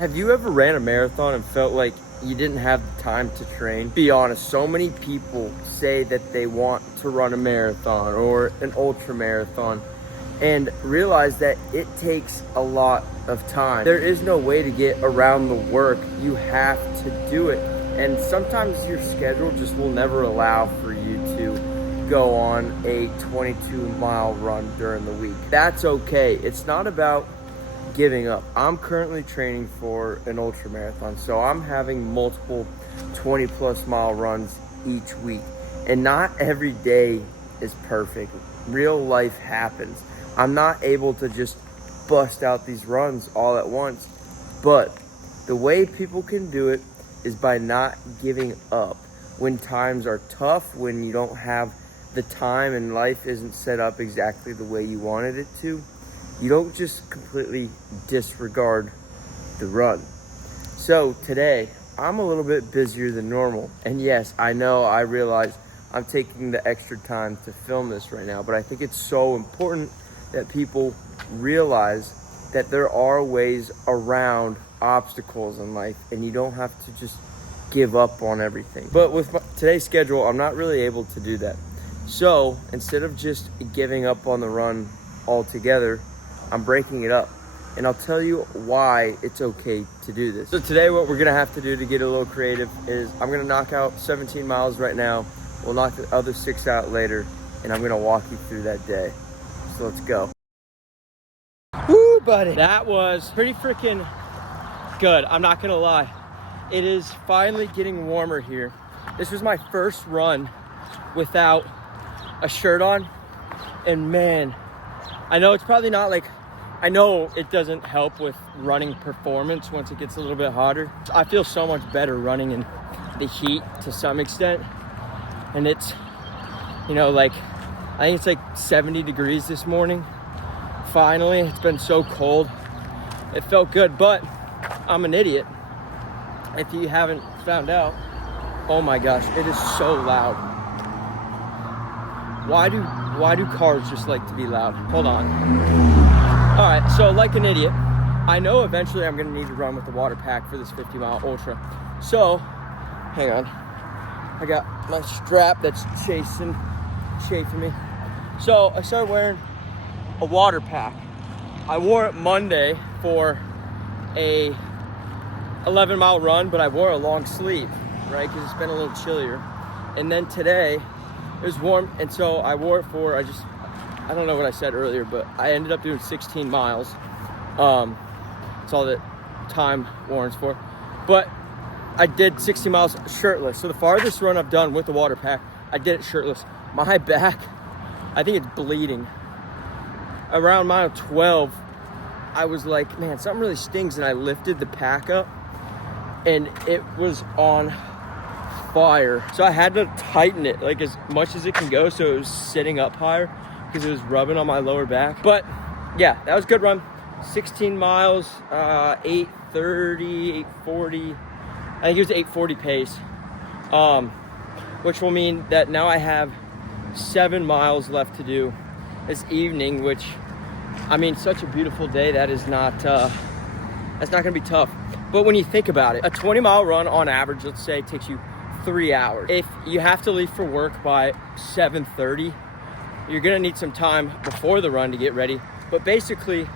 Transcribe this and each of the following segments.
Have you ever ran a marathon and felt like you didn't have the time to train? Be honest, so many people say that they want to run a marathon or an ultra marathon and realize that it takes a lot of time. There is no way to get around the work. You have to do it. And sometimes your schedule just will never allow for you to go on a 22-mile run during the week. That's okay. It's not about giving up. I'm currently training for an ultra marathon, so I'm having multiple 20+ mile runs each week, and not every day is perfect. Real life happens. I'm not able to just bust out these runs all at once, but the way people can do it is by not giving up when times are tough, when you don't have the time and life isn't set up exactly the way you wanted it to. You don't just completely disregard the run. So today, I'm a little bit busier than normal. And yes, I know, I realize I'm taking the extra time to film this right now, but I think it's so important that people realize that there are ways around obstacles in life and you don't have to just give up on everything. But with today's schedule, I'm not really able to do that. So instead of just giving up on the run altogether, I'm breaking it up, and I'll tell you why it's okay to do this. So today what we're gonna have to do to get a little creative is I'm gonna knock out 17 miles right now. We'll knock the other 6 out later, and I'm gonna walk you through that day. So let's go. Woo, buddy. That was pretty freaking good, I'm not gonna lie. It is finally getting warmer here. This was my first run without a shirt on, and man, I know it's probably not like, I know it doesn't help with running performance once it gets a little bit hotter. I feel so much better running in the heat to some extent. And it's, you know, like, I think it's like 70 degrees this morning. Finally, it's been so cold. It felt good, but I'm an idiot. If you haven't found out, oh my gosh, it is so loud. Why do cars just like to be loud? Hold on. All right, so like an idiot, I know eventually I'm gonna need to run with the water pack for this 50-mile ultra. So, hang on. I got my strap that's chafing me. So I started wearing a water pack. I wore it Monday for a 11-mile run, but I wore a long sleeve, right? Because it's been a little chillier. And then today, it was warm, and so I wore it for, I don't know what I said earlier, but I ended up doing 16 miles. That's all that time warrants for. But I did 60 miles shirtless. So the farthest run I've done with the water pack, I did it shirtless. My back, I think it's bleeding. Around mile 12, I was like, man, something really stings. And I lifted the pack up and it was on fire. So I had to tighten it like as much as it can go so it was sitting up higher, because it was rubbing on my lower back. But yeah, that was a good run. 16 miles, 8:30, 8:40. I think it was 8:40 pace, which will mean that now I have 7 miles left to do this evening, which, I mean, such a beautiful day. That is not, that's not gonna be tough. But when you think about it, a 20-mile run on average, let's say, takes you 3 hours. If you have to leave for work by 7:30, you're gonna need some time before the run to get ready. But basically,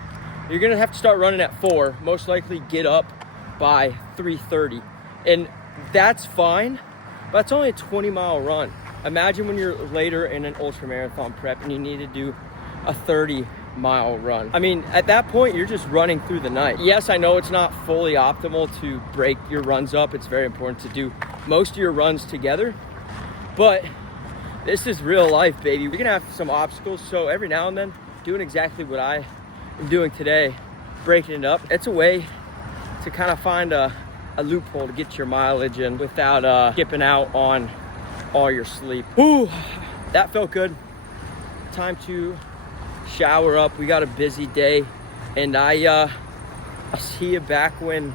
you're gonna have to start running at 4, most likely get up by 3:30. And that's fine, but it's only a 20-mile run. Imagine when you're later in an ultra marathon prep and you need to do a 30-mile run. I mean, at that point, you're just running through the night. Yes, I know it's not fully optimal to break your runs up. It's very important to do most of your runs together, but this is real life, baby. You're gonna have some obstacles, so every now and then, doing exactly what I am doing today, breaking it up, it's a way to kind of find a loophole to get your mileage in without skipping out on all your sleep. Whew, that felt good. Time to shower up. We got a busy day, and I'll see you back when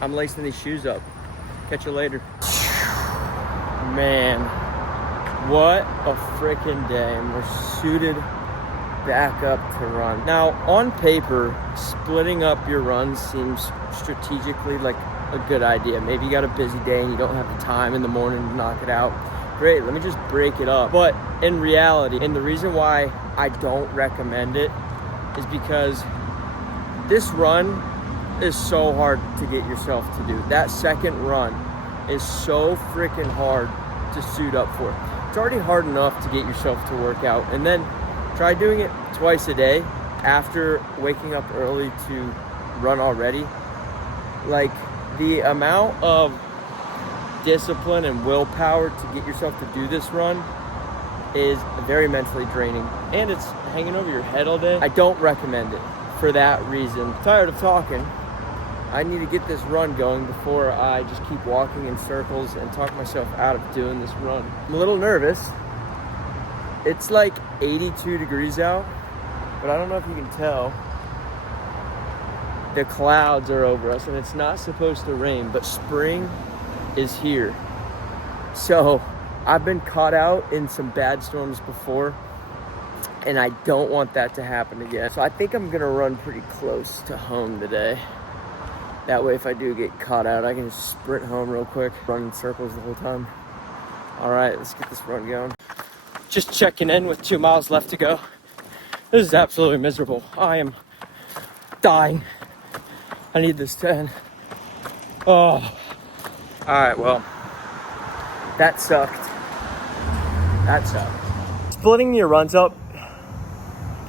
I'm lacing these shoes up. Catch you later. Man, what a freaking day. And we're suited back up to run. Now, on paper, splitting up your runs seems strategically like a good idea. Maybe you got a busy day and you don't have the time in the morning to knock it out. Great, let me just break it up. But in reality, and the reason why I don't recommend it is because this run is so hard to get yourself to do. That second run is so freaking hard to suit up for. It's already hard enough to get yourself to work out, and then try doing it twice a day after waking up early to run already. Like, the amount of discipline and willpower to get yourself to do this run is very mentally draining, and it's hanging over your head all day. I don't recommend it for that reason. Tired of talking. I need to get this run going before I just keep walking in circles and talk myself out of doing this run. I'm a little nervous. It's like 82 degrees out, but I don't know if you can tell. The clouds are over us, and it's not supposed to rain, but spring is here. So I've been caught out in some bad storms before, and I don't want that to happen again. So I think I'm gonna run pretty close to home today. That way, if I do get caught out, I can just sprint home real quick, run in circles the whole time. All right, let's get this run going. Just checking in with 2 miles left to go. This is absolutely miserable. I am dying. I need this 10. Oh. All right, well, that sucked. That sucked. Splitting your runs up,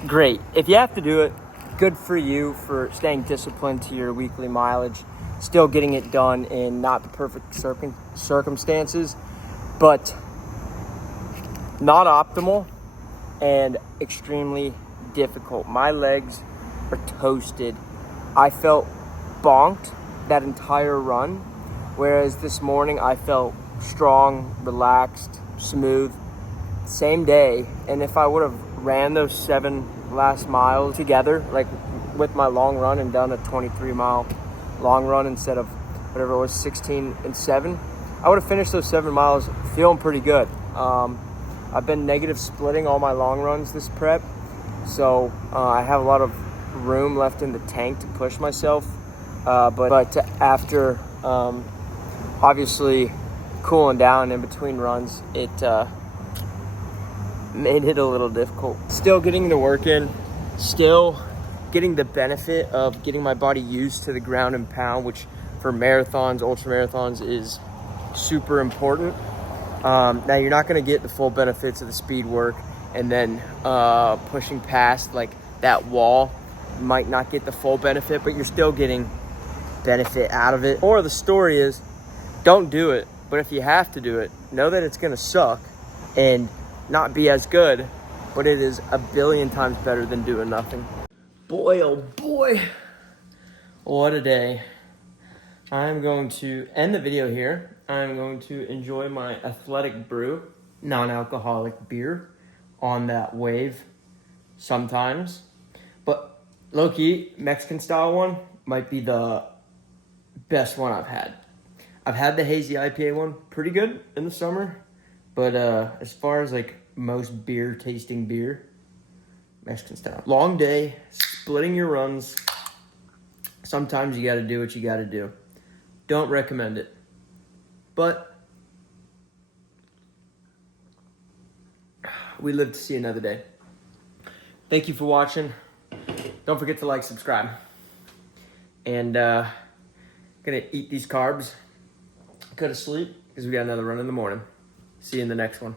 great. If you have to do it, good for you for staying disciplined to your weekly mileage, still getting it done in not the perfect circumstances, but not optimal and extremely difficult. My legs are toasted. I felt bonked that entire run, whereas this morning I felt strong, relaxed, smooth. Same day, and if I would have ran those 7 last miles together, like with my long run, and done a 23-mile long run instead of whatever it was, 16 and 7, I would have finished those 7 miles feeling pretty good. I've been negative splitting all my long runs this prep, so I have a lot of room left in the tank to push myself, but after obviously cooling down in between runs, it made it a little difficult. Still getting the work in, still getting the benefit of getting my body used to the ground and pound, which for marathons, ultra marathons, is super important. Now you're not going to get the full benefits of the speed work, and then pushing past like that wall, you might not get the full benefit, but you're still getting benefit out of it. Or the story is, don't do it, but if you have to do it, know that it's going to suck and not be as good, but it is a billion times better than doing nothing. Boy, oh boy, what a day. I'm going to end the video here. I'm going to enjoy my Athletic Brew non-alcoholic beer on that wave sometimes. But low-key, Mexican style one might be the best one I've had. I've had the hazy IPA one, pretty good in the summer. But as far as like most beer tasting beer, Mexican style. Long day, splitting your runs. Sometimes you got to do what you got to do. Don't recommend it. But we live to see another day. Thank you for watching. Don't forget to like, subscribe. And gonna eat these carbs, go to sleep, because we got another run in the morning. See you in the next one.